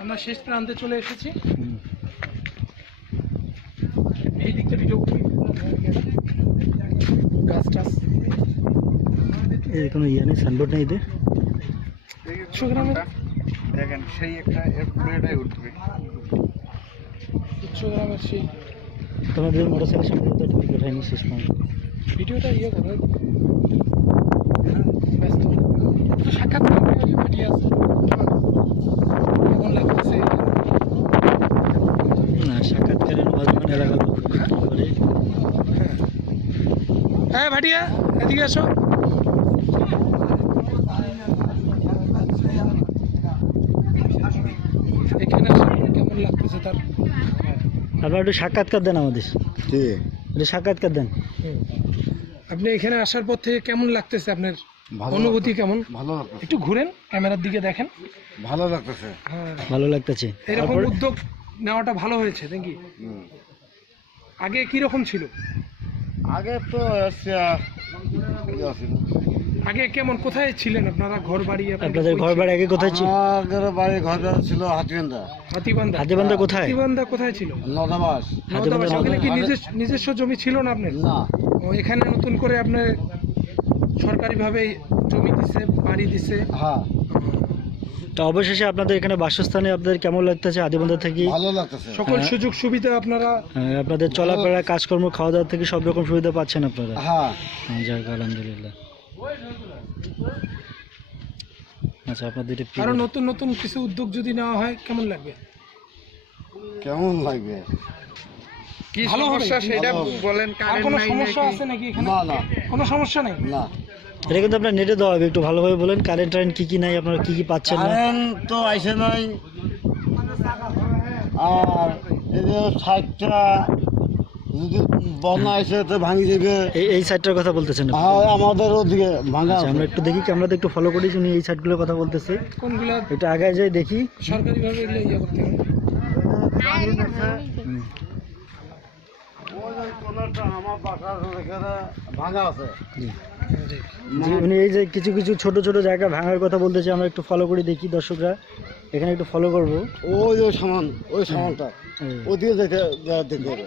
আমরা শেষ প্রান্তে চলে এসেছি। এই দিকটা ভিডিও করি, গাছ টাছ এই কোনো ইয়ে নেই, সাইনবোর্ড নেই এদের। উচ্চগ্রামের দেখেন সেই একটা পুরোটাই উঠবে। উচ্চগ্রামের সেই তোমাদের মোটরসাইকেল সম্পর্কে তো টিকিট হয়নি শেষ পর্যন্ত। ভিডিওটা ইয়ে করে ব্যস্ত তো সাক্ষাৎ ভিডিও আছে। কেমন লাগতেছে? না, সাক্ষাৎকারের নজমান এলাকার লোক করে। হ্যাঁ ভাটিয়া, এদিকে আসো। এখানে আসলে কেমন লাগতেছে তার? আপনারা একটু সাক্ষাৎকার দেন আমাদের, ঠিক একটু সাক্ষাৎকার দেন। আপনি এখানে আসার পর থেকে কেমন লাগতেছে? আপনার অনুভূতি কেমন? ভালো লাগতেছে, একটু ঘুরেন, ক্যামেরার দিকে দেখেন। ভালো লাগতেছে। হ্যাঁ, ভালো লাগতেছে। এরকম উদ্যোগ নেওয়াটা ভালো হয়েছে নাকি? আগে কি রকম ছিল? আগে তো আগে কেমন, কোথায় ছিলেন আপনারা? ঘর বাড়ি আপনাদের ঘর বাড়ি আগে কোথায় ছিল? আমাদের বাড়ি ঘর ছিল হাতিবান্ধা। হাতিবান্ধা। হাতিবান্ধা কোথায়? হাতিবান্ধা কোথায় ছিল? নদাবাস। হাতিবান্ধা ওখানে কি নিজস্ব জমি ছিল না আপনার? না, ও, এখানে নতুন করে আপনার সরকারিভাবে জমি দিছে, বাড়ি দিছে। হ্যাঁ তো অবশেষে আপনাদের এখানে বাসস্থানে আপনাদের কেমন লাগতেছে? হাতিবান্ধা থেকে ভালো লাগতেছে। সকল হ্যাঁ। সুযোগ সুবিধা আপনারা আপনাদের চলাফেরা, কাজকর্ম, খাওয়া দাওয়া থেকে সব রকম সুবিধা পাচ্ছেন আপনারা? হ্যাঁ, যাক, আলহামদুলিল্লাহ। আচ্ছা, আপনাদের এটা আরো নতুন নতুন কিছু উদ্যোগ যদি নেওয়া হয় কেমন লাগবে? কেমন লাগবে? কি সমস্যা সেটা বলেন। আর কোনো সমস্যা আছে নাকি এখানে? না না কোনো সমস্যা নেই। না, এটা কিন্তু আপনার নেটে দেওয়া হবে, একটু ভালোভাবে বলেন। কারেন্ট টারেন্ট কি কি নাই, আপনারা কি কি পাচ্ছেন না? কারেন্ট তো আইসে নাই। আর এই যে সাইডটা যদি বন্যা এসে তো ভাঙি যাবে। এই সাইডটার কথা বলতেছেন আপনি? হ্যাঁ, আমাদের ওদিকে ভাঙা আচ্ছা, আমরা একটু দেখি, ক্যামেরাতে একটু ফলো করি, উনি এই সাইডগুলোর কথা বলতেছে। কোনগুলা একটু আগে যাই দেখি। সরকারিভাবে এগুলো ইয়ে করতে হবে? হুম। আমার বাসার এখানে ভাঙা আছে। জি, উনি এই যে কিছু কিছু ছোট ছোট জায়গা ভাঙার কথা বলতেছে, আমরা একটু ফলো করে দেখি দর্শকরা, এখানে একটু ফলো করবো। ওই সামান, ওই সামানটা ওদিকে দেখতে দেখতে হবে।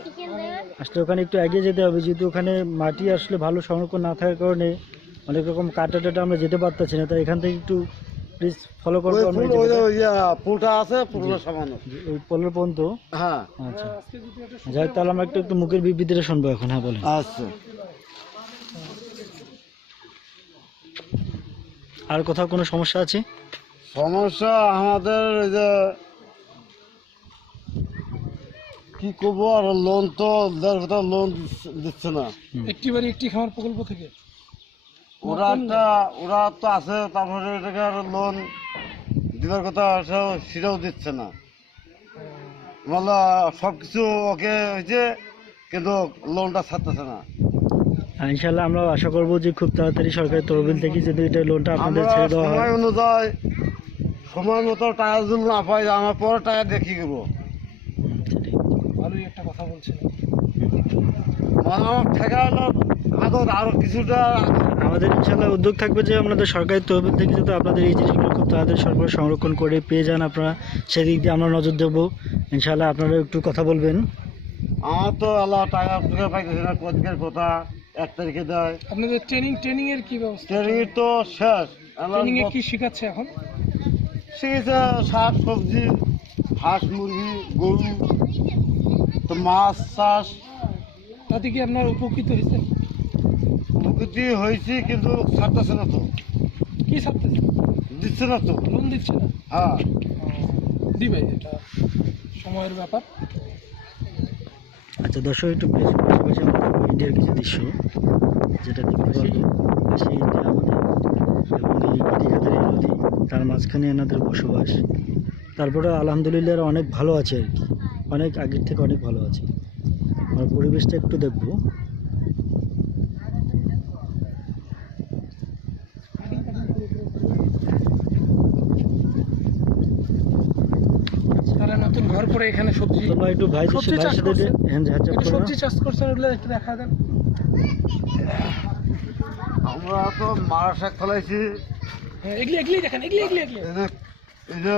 আসলে ওখানে একটু এগিয়ে যেতে হবে, যেহেতু ওখানে মাটি আসলে ভালো সংরক্ষণ না থাকার কারণে অনেক রকম কাটা টাটা আমরা যেতে পারতেছি না। তাই এখান থেকে একটু প্লিজ ফলো করবো। পুলটা আছে, পুলের সামান ওই পোলের পর্যন্ত। হ্যাঁ। আচ্ছা, যাই, তাহলে আমরা একটু একটু মুখের বিবৃতিটা শুনবো এখন। হ্যাঁ, বলেন। আচ্ছা, আর কোথাও কোনো সমস্যা আছে? সমস্যা আমাদের এই যে কি করবো, আর লোন তো লোন দিচ্ছে না। একটি বাড়ি একটি খামার প্রকল্প থেকে ওরা তো আছে, তারপরে এটাকে লোন দেওয়ার কথা সেটাও দিচ্ছে না। বলা সবকিছু ওকে হয়েছে, কিন্তু লোনটা ছাড়তেছে না। ইনশাল্লাহ আমরা আশা করবো যে খুব তাড়াতাড়ি সরকারি তহবিল থেকে যদি এটা লোনটা আপনাদের ছেড়ে দেওয়া হয়। সময় অনুযায়ী সময় মতো টাকা যদি না পাই, আমার পরে টাকা দেখি দেবো। ভালোই একটা কথা বলছেন। মানে আমার ঠেকা হলো আগত আরো কিছুটা। আমাদের ইনশাল্লাহ উদ্যোগ থাকবে যে আপনাদের সরকারি তহবিল থেকে যাতে আপনাদের এই জিনিসগুলো খুব তাড়াতাড়ি সরকার সংরক্ষণ করে পেয়ে যান আপনারা, সেদিক দিয়ে আমরা নজর দেবো। ইনশাল্লাহ আপনারা একটু কথা বলবেন। আমার তো আল্লাহ টাকা ফুকে পাইতেছে না, কোথেকে কোথা 1 তারিখে দেয়। আপনাদের ট্রেনিং এর কি ব্যবস্থা? ট্রেনিং তো শেষ। ট্রেনিং এ কি শেখাচ্ছে এখন? শিখেছে শাক সবজি, হাঁস মুরগি, গরু, তো মাছ চাষ। তাতে কি আপনার উপকৃত হয়েছেন? প্রকৃতি হয়েছে, কিন্তু ছাড়তেছে না তো। কি ছাড়তেছে? দিচ্ছে না তো। লোন দিচ্ছে না? হ্যাঁ, দিবে, এটা সময়ের ব্যাপার। আচ্ছা দর্শক, একটু পাশাপাশি আমাদের ইন্ডিয়ার কিছু দৃশ্য যেটা দেখতে পারবেন। সেই ইন্ডিয়া আমাদের, এবং এই গিরিখাতের এই নদী, তার মাঝখানে এনাদের বসবাস। তারপরে আলহামদুলিল্লাহ অনেক ভালো আছে আর কি, অনেক আগের থেকে অনেক ভালো আছে। আর পরিবেশটা একটু দেখবো। তারা নতুন ঘর করে এখানে সবজি, তোমরা একটু ভাইয়ের সাথে সবজি চাষ করছেন, ওগুলো একটু দেখা দেন। আমরা তো মারা শাক ফলাইছি। হ্যাঁ, এগুলি দেখেন, এগুলি এই যে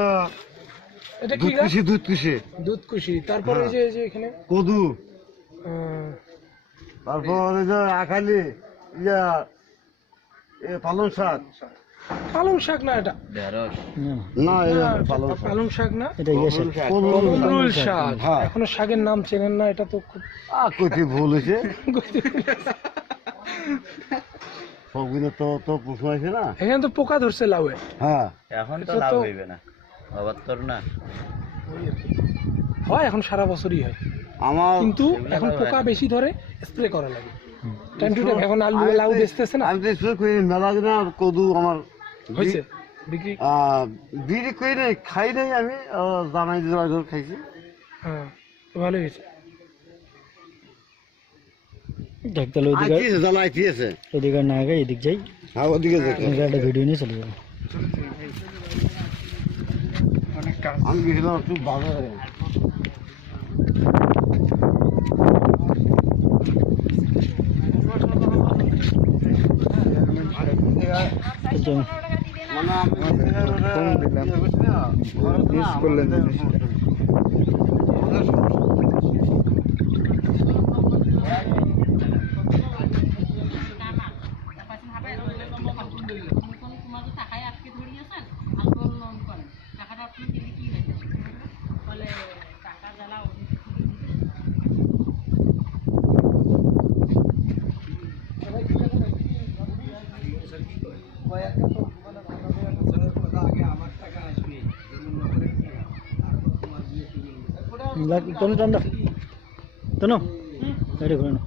এটা কি দুধ গাছ? কুশি, দুধ কুশি, দুধকুশি। তারপরে হ্যাঁ। এই যে এখানে কদু, আহ, তারপর এই যে আখালি, ইয়া পালং শাক। পালং শাক না এটা? না, এটা না, পালং শাক। পালং শাক না, এটা ইয়ে শাক। কমরুল শাক। হ্যাঁ। এখনো শাকের নাম চেনেন না, এটা তো খুব কইতে ভুল হয়েছে, সবগুলো তো প্রশ্ন আছে না। এখানে তো পোকা ধরছে লাউয়ে। হ্যাঁ, এখন তো এটা লাভ তো- হইবে না, আবার তোর না হয় এখন সারা বছরই হয়, আমার কিন্তু এগুলো এখন হয় পোকা না। বেশি ধরে স্প্রে করা লাগে টাইম টু টাইম। এখন আলু লাউ বেচতেছে না, আমি তো স্প্রে করি মেলা দিন আর কদু আমার হয়েছে বিক্রি। বিড়ি করি নাই, খাই নাই আমি, জামাই দিদির খাইছি। হ্যাঁ, তো ভালোই হয়েছে। দেখ তাহলে ওইদিকে আইতিয়েছে, জ্বালা আইতিয়েছে। ওইদিকে না গে এদিক যাই, হ্যাঁ, ওদিকে দেখো। এদিকে একটা ভিডিও নিয়ে চলে যাবো। আমি গেছিলাম একটু বাজারে। এই যে মানে আমি মিস করলেন তোমার টাকায় আটকে ধরিয়েছেন আলকোহল লোন করেন টাকাটা আপনি দিলে কি হয়েছে বলে টাকা জ্বালা তনু চান্দা তনু এটা করে না